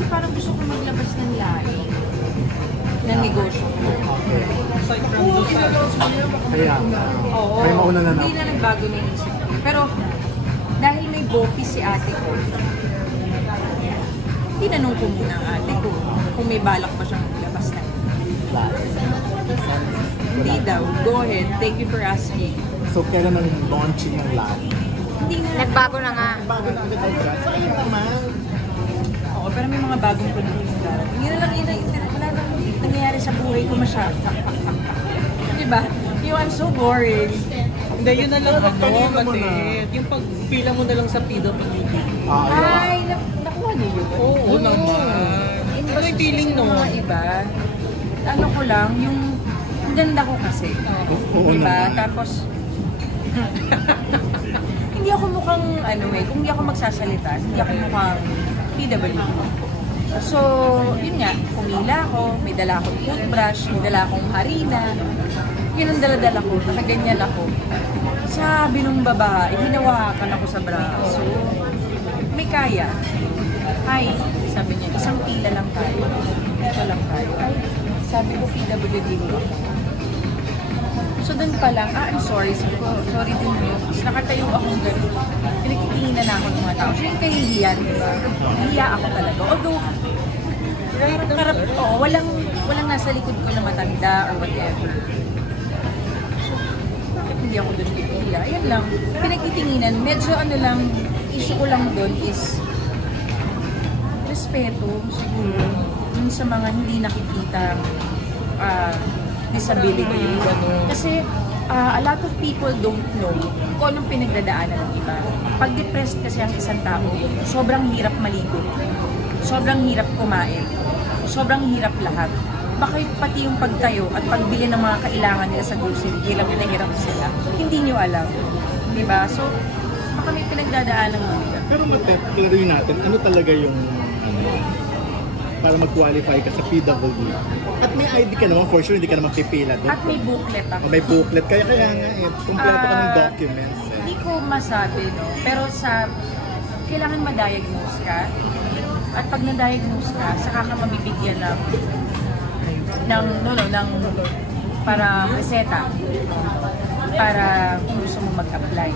Kasi parang gusto kong maglabas ng lahi. Ng negosyo. Aside from those Kaya, Oo. may mauna na Hindi na nagbago na yung isip ko. Pero, dahil may bopi si ate ko, tinanong ko muna ang ate ko kung may balak pa siyang maglabas na. Hindi daw. Go ahead. Thank you for asking. So, kailan ang launching ng lahat? Hindi na. Nagbago na nga. Bago na agad ang brand. So, ayun naman. Oo, pero may mga bagong product yung darating. Hindi na lang wala nang nangyayari sa buhay ko masyado. Diba? Yung I'm so boring. Hindi, yun na lang Kanina mo na. Matit. Yung pagpila mo na lang sa PWD. Ay, nakuha niyo yun? Oo naman. Hindi Ano yung feeling no? no? Mga iba, ano ko lang, yung ang ganda ko kasi. Oo Diba? naman. Tapos, hindi ako mukhang, ano eh, kung hindi ako magsasalita, hindi ako mukhang PW. So, yun nga, pumila ako, may dala akong toothbrush, may dala akong harina. Yun ang dala-dala ko, nakaganyan ako. Sabi nung babae, hinawakan ako sa braso. May kaya. Hi, sabi niya, isang pila lang tayo. Ito lang tayo. Ay, sabi ko, PWD mo ako. So doon pa lang, I'm sorry. Sabi ko, sorry din mo. Tapos nakatayo akong gano'n. Pinagtitinginan na ako ng mga tao. So yung kahihiyan, diba? Hiya ako talaga. Although, walang nasa likod ko na matanda or whatever. So, bakit hindi ako doon ipiya? Ayan lang. Pinagtitinginan. Medyo ano lang, issue ko lang doon is respeto siguro dun sa mga hindi nakikita disability. Kasi a lot of people don't know kung anong pinagdadaanan ng iba. Pag depressed kasi ang isang tao, sobrang hirap maligo. Sobrang hirap kumain. Sobrang hirap lahat. Baka pati yung pagtayo at pagbili ng mga kailangan nila sa grocery, hirap na hirap sila. Hindi nyo alam. Diba? So, baka may pinagdadaanan ng iba. Pero Matet, klaruin natin, ano talaga yung para mag-qualify ka sa PWD. At may ID ka naman, for sure, hindi ka naman pipila doon. At may booklet ako. May booklet, kaya nga kumpleto ka ng documents. Hindi ko masabi, no? Pero kailangan ma-diagnose ka. At pag na-diagnose ka, saka ka mabibigyan ng para reseta. Para kung gusto mo mag-apply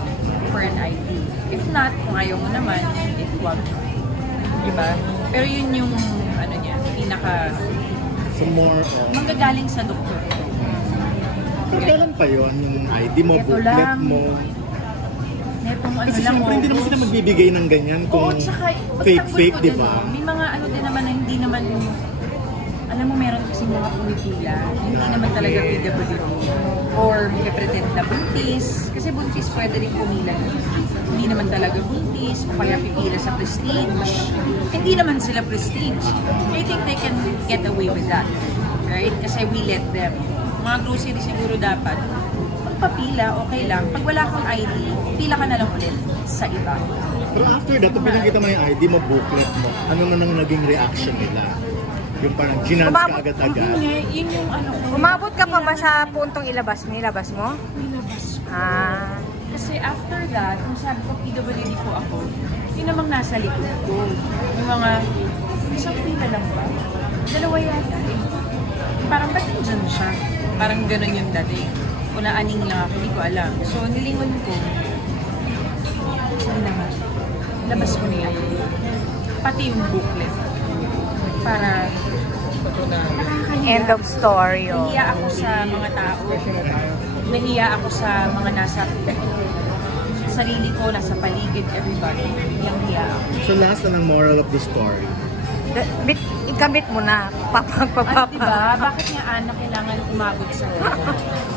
for an ID. If not, kung ayaw mo naman, it wag. Diba? Pero yun yung pinaka So more manggagaling sa doktor. Pero kailan pa yun? Yung ID mo, Ito booklet lang. mo? Netong Kasi syempre hindi naman sila magbibigay ng ganyan kung fake, di ba? May mga din naman na hindi naman, alam mo meron kasi mga pumipila, hindi naman talaga PWD. Or may pretend na buntis. Kasi buntis pwede rin pumila. Hindi naman talaga buntis, o kaya pipila sa prestige. Hindi naman sila prestige. I think they can get away with that. Right? Kasi we let them. Mga grocery siguro dapat, magpapila, okay lang. Pag wala kang ID, pila ka na lang ulit sa iba. Pero after that, kung pinakita mo yung ID mo, booklet mo, ano man ang naging reaction nila? Yung parang ginans ka agad-agad. Yun yung ano ko. Umabot ka pa ba sa puntong nilabas mo? Nilabas ko. Kasi after that, kung sabi ko PWD po ako, yun namang nasa likod ko. Yung mga, isang pila lang ba? Dalawa yata eh. Parang ba't nandyan siya? Parang gano'n yung dating. Kung naaning lang ako, hindi ko alam. So nilingon ko, sabi naman, labas ko na yan. Pati yung booklet. Para nakakahiya. End of story. Oh. Nahiya ako sa mga tao. Nahiya ako sa mga nasa sarili ko, nasa paligid, everybody. Yung hiya ako. So last na ng moral of the story. Ikabit mo na. At diba, bakit nga Ana kailangan umabot sa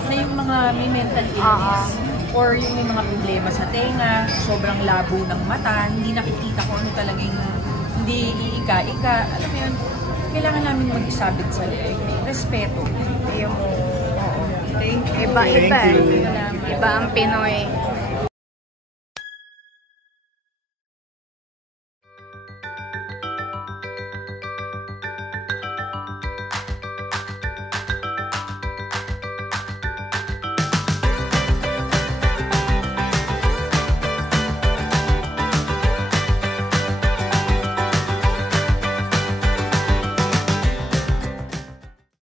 na yung mga may mental illness or yung may mga problema sa tenga, sobrang labo ng mata, hindi nakikita ko ano talaga yung hindi iika-ika. Alam mo yun, kailangan namin mag-isabit sa leeg. Respeto. Yung, Thank you. iba. Thank you. Iba ang Pinoy.